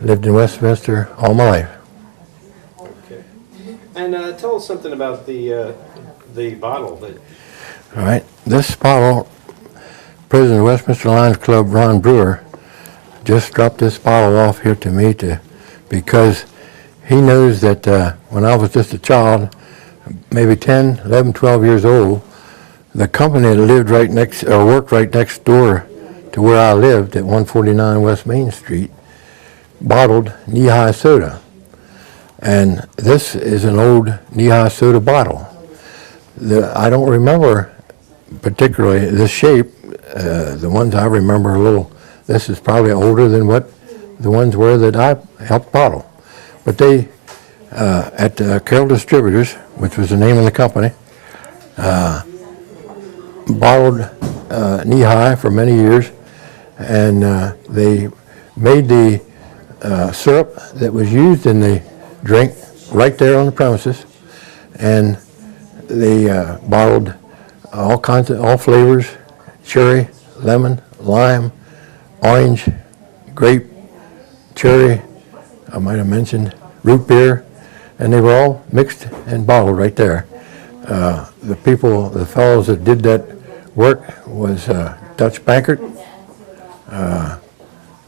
Lived in Westminster all my life. Okay. And tell us something about the bottle that. All right. This bottle, President of Westminster Lions Club, Ron Brewer, just dropped this bottle off here to me because he knows that when I was just a child, maybe 10, 11, 12 years old, the company that lived right next, or worked right next door to where I lived at 149 West Main Street, bottled knee-high soda. And this is an old knee-high soda bottle. I don't remember particularly this shape. The ones I remember a little, this is probably older than what the ones were that I helped bottle. But they, at Carroll Distributors, which was the name of the company, bottled knee-high for many years, and they made the syrup that was used in the drink right there on the premises, and they bottled all flavors: cherry, lemon, lime, orange, grape, cherry, I might have mentioned root beer, and they were all mixed and bottled right there. The fellows that did that work was Dutch Bankert,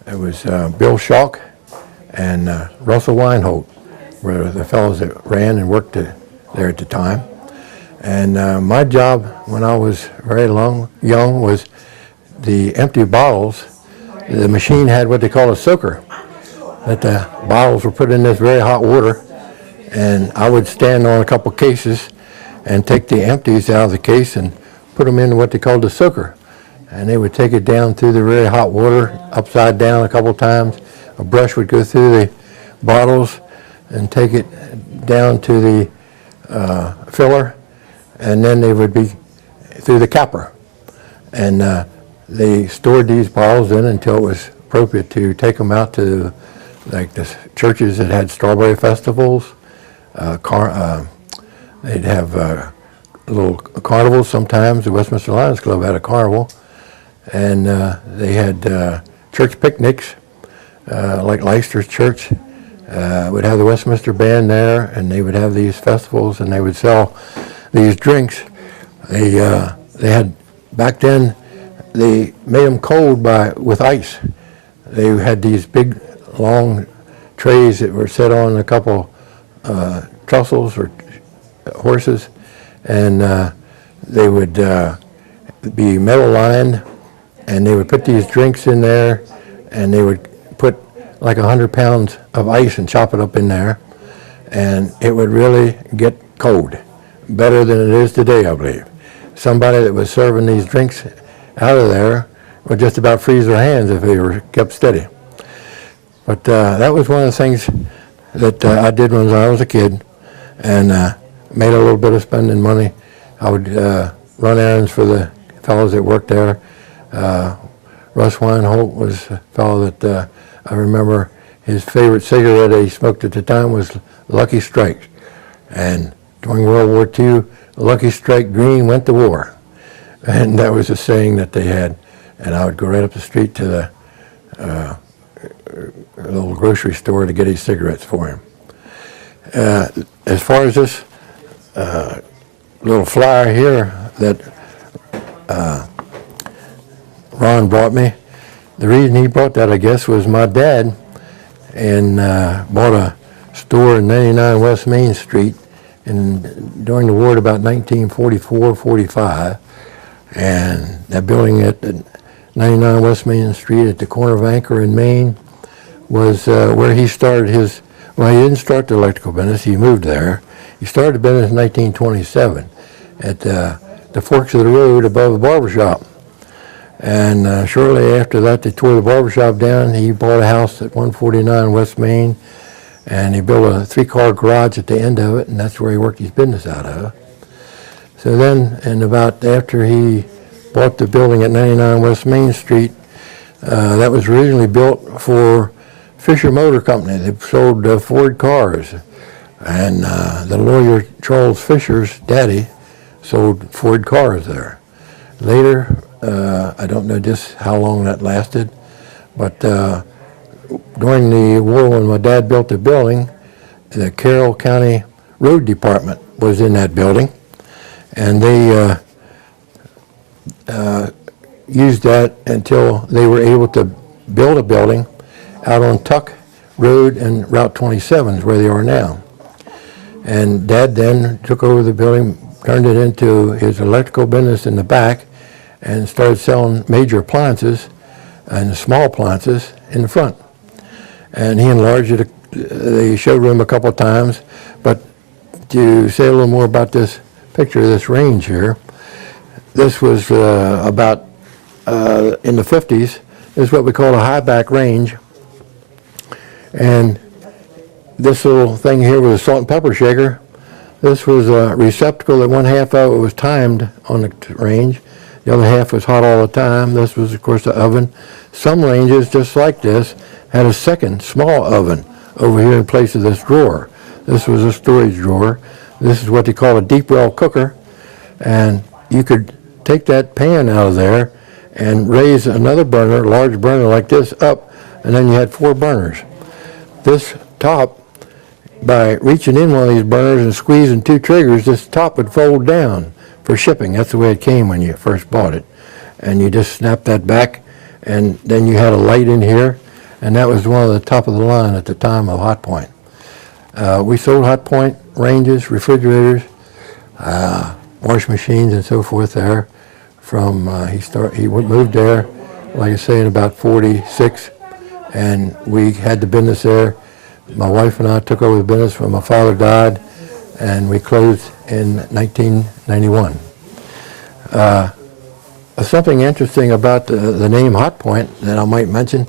it was Bill Schalk, and Russell Weinholt were the fellows that ran and worked there at the time. And my job when I was very young was the empty bottles. The machine had what they call a soaker, that the bottles were put in this very hot water, and I would stand on a couple cases and take the empties out of the case and put them in what they called the soaker. And they would take it down through the very hot water, upside down a couple times. A brush would go through the bottles and take it down to the filler, and then they would be through the capper. And they stored these bottles in until it was appropriate to take them out to like the churches that had strawberry festivals. They'd have little carnivals sometimes. The Westminster Lions Club had a carnival, and they had church picnics, like Leicester's Church would have the Westminster Band there, and they would have these festivals, and they would sell these drinks. They had, back then, they made them cold with ice. They had these big, long trays that were set on a couple trussels or horses, and they would be metal lined, and they would put these drinks in there, and they would put like 100 pounds of ice and chop it up in there, and it would really get cold, better than it is today, I believe. Somebody that was serving these drinks out of there would just about freeze their hands if they were kept steady. But that was one of the things that I did when I was a kid, and made a little bit of spending money. I would run errands for the fellows that worked there. Russ Weinholt was a fellow that I remember his favorite cigarette he smoked at the time was Lucky Strike. And during World War II, Lucky Strike Green went to war. And that was a saying that they had. And I would go right up the street to the little grocery store to get his cigarettes for him. As far as this little flyer here that Ron brought me, the reason he brought that, I guess, was my dad and bought a store in 99 West Main Street during the war at about 1944, 45. And that building at 99 West Main Street at the corner of Anchor and Main was where he started his, well, he didn't start the electrical business, he moved there. He started the business in 1927 at the forks of the road above the barber shop. And shortly after that, they tore the barbershop down. He bought a house at 149 West Main, and he built a 3-car garage at the end of it, and that's where he worked his business out of. So then, and about after he bought the building at 99 West Main Street, that was originally built for Fisher Motor Company. They sold Ford cars, and the lawyer Charles Fisher's daddy sold Ford cars there. Later, I don't know just how long that lasted, but during the war when my dad built the building, the Carroll County Road Department was in that building, and they used that until they were able to build a building out on Tuck Road and Route 27 is where they are now. And Dad then took over the building, turned it into his electrical business in the back, and started selling major appliances and small appliances in the front. And he enlarged the showroom a couple of times. But to say a little more about this picture of this range here, this was about in the 50s. This is what we call a high back range. And this little thing here was a salt and pepper shaker. This was a receptacle that one half of it was timed on the range. The other half was hot all the time. This was, of course, the oven. Some ranges, just like this, had a second small oven over here in place of this drawer. This was a storage drawer. This is what they call a deep well cooker. And you could take that pan out of there and raise another burner, large burner like this, up, and then you had 4 burners. This top, by reaching in one of these burners and squeezing 2 triggers, this top would fold down for shipping. That's the way it came when you first bought it. And you just snap that back, and then you had a light in here, and that was one of the top of the line at the time of Hot Point. We sold Hot Point ranges, refrigerators, wash machines, and so forth there. From he moved there, like I say, in about 46, and we had the business there. My wife and I took over the business when my father died, and we closed in 1991. Something interesting about the name Hot Point that I might mention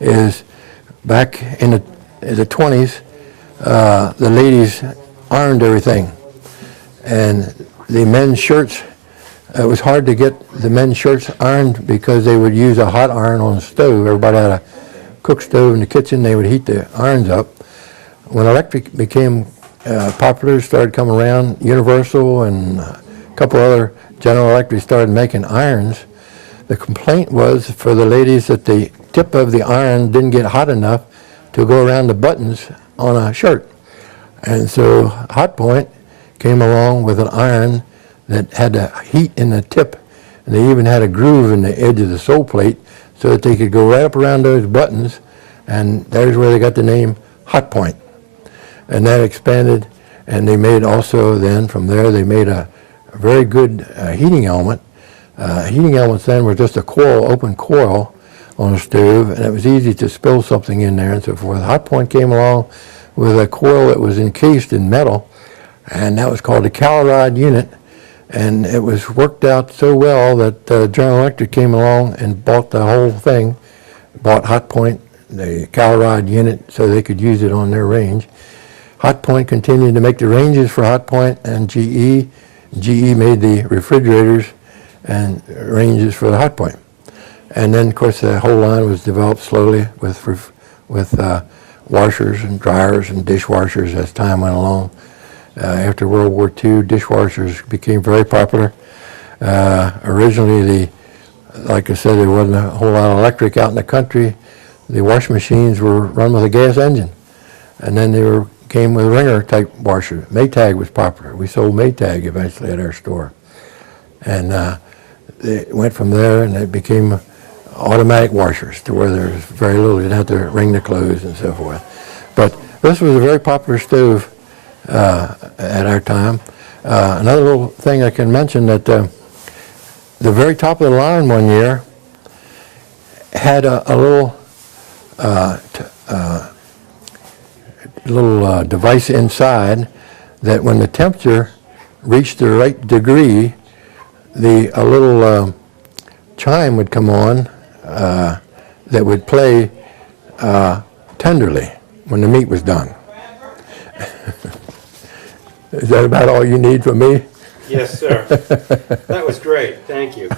is back in the 20s, the ladies ironed everything. And the men's shirts, it was hard to get the men's shirts ironed because they would use a hot iron on the stove. Everybody had a cook stove in the kitchen. They would heat the irons up. When electric became popular, started coming around, Universal and a couple other General Electric started making irons. The complaint was for the ladies that the tip of the iron didn't get hot enough to go around the buttons on a shirt. And so Hot Point came along with an iron that had a heat in the tip, and they even had a groove in the edge of the sole plate so that they could go right up around those buttons, and there's where they got the name Hot Point. And that expanded, and they made also then, from there, they made a very good heating element. Heating elements then were just a coil, open coil on a stove, and it was easy to spill something in there and so forth. Hot Point came along with a coil that was encased in metal, and that was called a Carroll rod unit. And it was worked out so well that General Electric came along and bought the whole thing, bought Hot Point, the Carroll rod unit, so they could use it on their range. Hot Point continued to make the ranges for Hot Point and GE. GE made the refrigerators and ranges for the Hot Point. And then, of course, the whole line was developed slowly with washers and dryers and dishwashers as time went along. After World War II, dishwashers became very popular. Originally, like I said, there wasn't a whole lot of electric out in the country. The wash machines were run with a gas engine. And then they came with a wringer type washer. Maytag was popular. We sold Maytag eventually at our store. And it went from there, and it became automatic washers to where there was very little. You didn't have to wring the clothes and so forth. But this was a very popular stove at our time. Another little thing I can mention that the very top of the line one year had a little device inside that when the temperature reached the right degree, a little chime would come on that would play tenderly when the meat was done. Is that about all you need from me? Yes, sir. That was great. Thank you.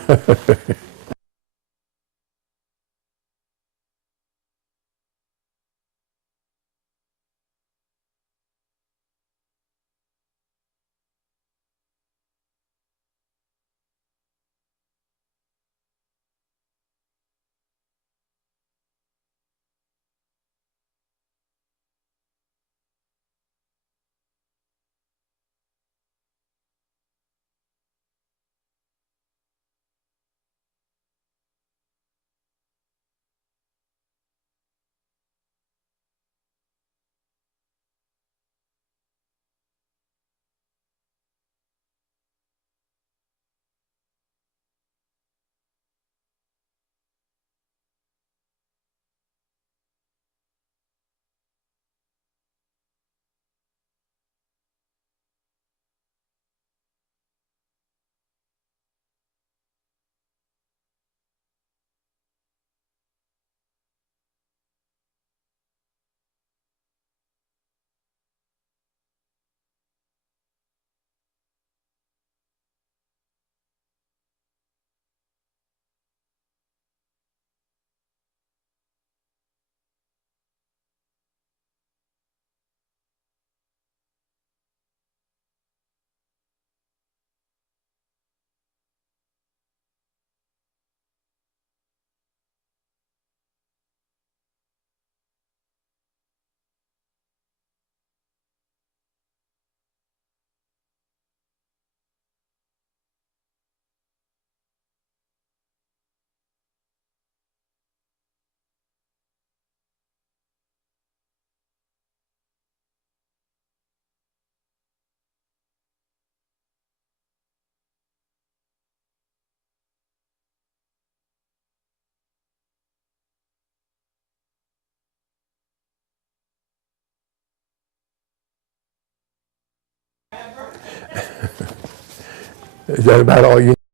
Is that about all you